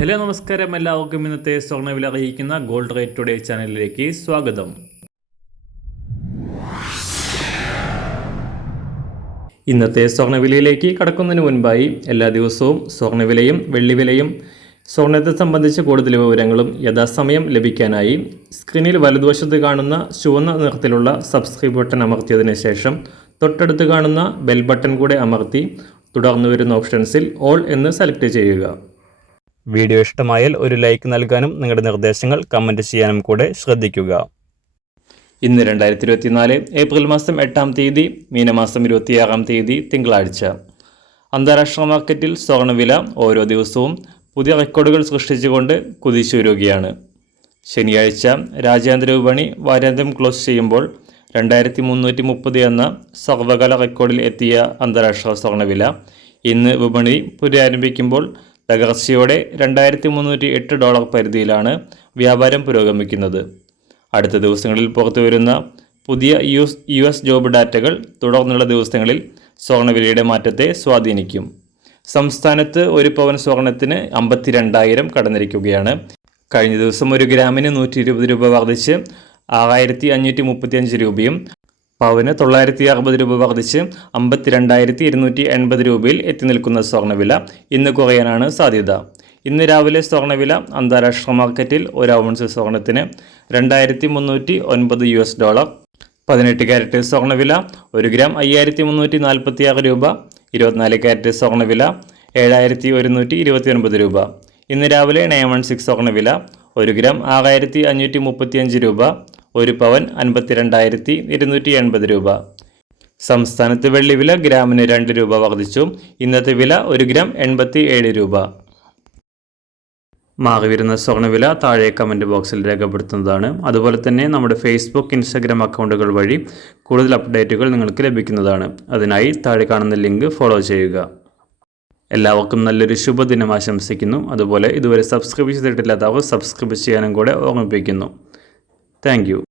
Hello നമസ്കാരം, എല്ലാവർക്കും ഇന്നത്തെ സ്വർണ്ണവില അറിയിക്കുന്ന ഗോൾഡ് റേറ്റ് ടുഡേ ചാനലിലേക്ക് സ്വാഗതം. ഇന്നത്തെ സ്വർണ്ണവിലയിലേക്ക് കടക്കുന്നതിന് മുൻപായി എല്ലാ ദിവസവും സ്വർണ്ണവിലയും വെള്ളിവിലയും സ്വർണ്ണത്തെ സംബന്ധിച്ച കൂടുതൽ വിവരങ്ങളും യഥാസമയം ലഭിക്കാനായി സ്ക്രീനിൽ വലതുവശത്ത് കാണുന്ന ചുവന്ന നിറത്തിലുള്ള സബ്സ്ക്രൈബ് ബട്ടൺ അമർത്തിയതിനു ശേഷം തൊട്ടടുത്ത് കാണുന്ന ബെൽ ബട്ടൺ കൂടെ അമർത്തി തുടർന്ന് വരുന്ന ഓപ്ഷൻസിൽ ഓൾ എന്ന് സെലക്ട് ചെയ്യുക. വീഡിയോ ഇഷ്ടമായാൽ ഒരു ലൈക്ക് നൽകാനും നിങ്ങളുടെ നിർദ്ദേശങ്ങൾ കമൻറ്റ് ചെയ്യാനും കൂടെ ശ്രദ്ധിക്കുക. ഇന്ന് 2024 ഏപ്രിൽ മാസം 8-ാം തീയതി, മീനമാസം 26-ാം തീയതി തിങ്കളാഴ്ച. അന്താരാഷ്ട്ര മാർക്കറ്റിൽ സ്വർണ്ണവില ഓരോ ദിവസവും പുതിയ റെക്കോർഡുകൾ സൃഷ്ടിച്ചുകൊണ്ട് കുതിച്ചുയരുകയാണ്. ശനിയാഴ്ച രാജ്യാന്തര വിപണി വാരാന്ത്യം ക്ലോസ് ചെയ്യുമ്പോൾ 2330 എന്ന സർവകാല റെക്കോർഡിൽ എത്തിയ അന്താരാഷ്ട്ര സ്വർണ്ണവില ഇന്ന് വിപണി പുനരാരംഭിക്കുമ്പോൾ തകർച്ചയോടെ $2308 പരിധിയിലാണ് വ്യാപാരം പുരോഗമിക്കുന്നത്. അടുത്ത ദിവസങ്ങളിൽ പുറത്തുവരുന്ന പുതിയ US ജോബ് ഡാറ്റകൾ തുടർന്നുള്ള ദിവസങ്ങളിൽ സ്വർണ്ണവിലയുടെ മാറ്റത്തെ സ്വാധീനിക്കും. സംസ്ഥാനത്ത് ഒരു പവൻ സ്വർണത്തിന് 52,000 കടന്നിരിക്കുകയാണ്. കഴിഞ്ഞ ദിവസം ഒരു ഗ്രാമിന് 120 രൂപ വർദ്ധിച്ച് 6,535 രൂപയും പവന് 960 രൂപ വർദ്ധിച്ച് 52,280 രൂപയിൽ എത്തി നിൽക്കുന്ന സ്വർണ്ണവില ഇന്ന് കുറയാനാണ് സാധ്യത. ഇന്ന് രാവിലെ സ്വർണ്ണവില അന്താരാഷ്ട്ര മാർക്കറ്റിൽ ഒരു ഔൺസ് സ്വർണത്തിന് $2,309, 18 കാരറ്റ് സ്വർണ്ണവില 1 ഗ്രാം 5,346 രൂപ, 24 കാരറ്റ് സ്വർണ്ണവില 7,129 രൂപ. ഇന്ന് രാവിലെ 916 സ്വർണ്ണവില 1 ഗ്രാം 6,535 രൂപ, 1 പവൻ 52,280 രൂപ. സംസ്ഥാനത്ത് വെള്ളിവില ഗ്രാമിന് 2 രൂപ വർദ്ധിച്ചു. ഇന്നത്തെ വില 1 ഗ്രാം 87 രൂപ. മാറിവരുന്ന സ്വർണ്ണവില താഴെ കമൻറ്റ് ബോക്സിൽ രേഖപ്പെടുത്തുന്നതാണ്. അതുപോലെ തന്നെ നമ്മുടെ ഫേസ്ബുക്ക്, ഇൻസ്റ്റാഗ്രാം അക്കൗണ്ടുകൾ വഴി കൂടുതൽ അപ്ഡേറ്റുകൾ നിങ്ങൾക്ക് ലഭിക്കുന്നതാണ്. അതിനായി താഴെ കാണുന്ന ലിങ്ക് ഫോളോ ചെയ്യുക. എല്ലാവർക്കും നല്ലൊരു ശുഭദിനം ആശംസിക്കുന്നു. അതുപോലെ ഇതുവരെ സബ്സ്ക്രൈബ് ചെയ്തിട്ടില്ലാത്തവർ സബ്സ്ക്രൈബ് ചെയ്യാനും കൂടെ ഓർമ്മിപ്പിക്കുന്നു. Thank you.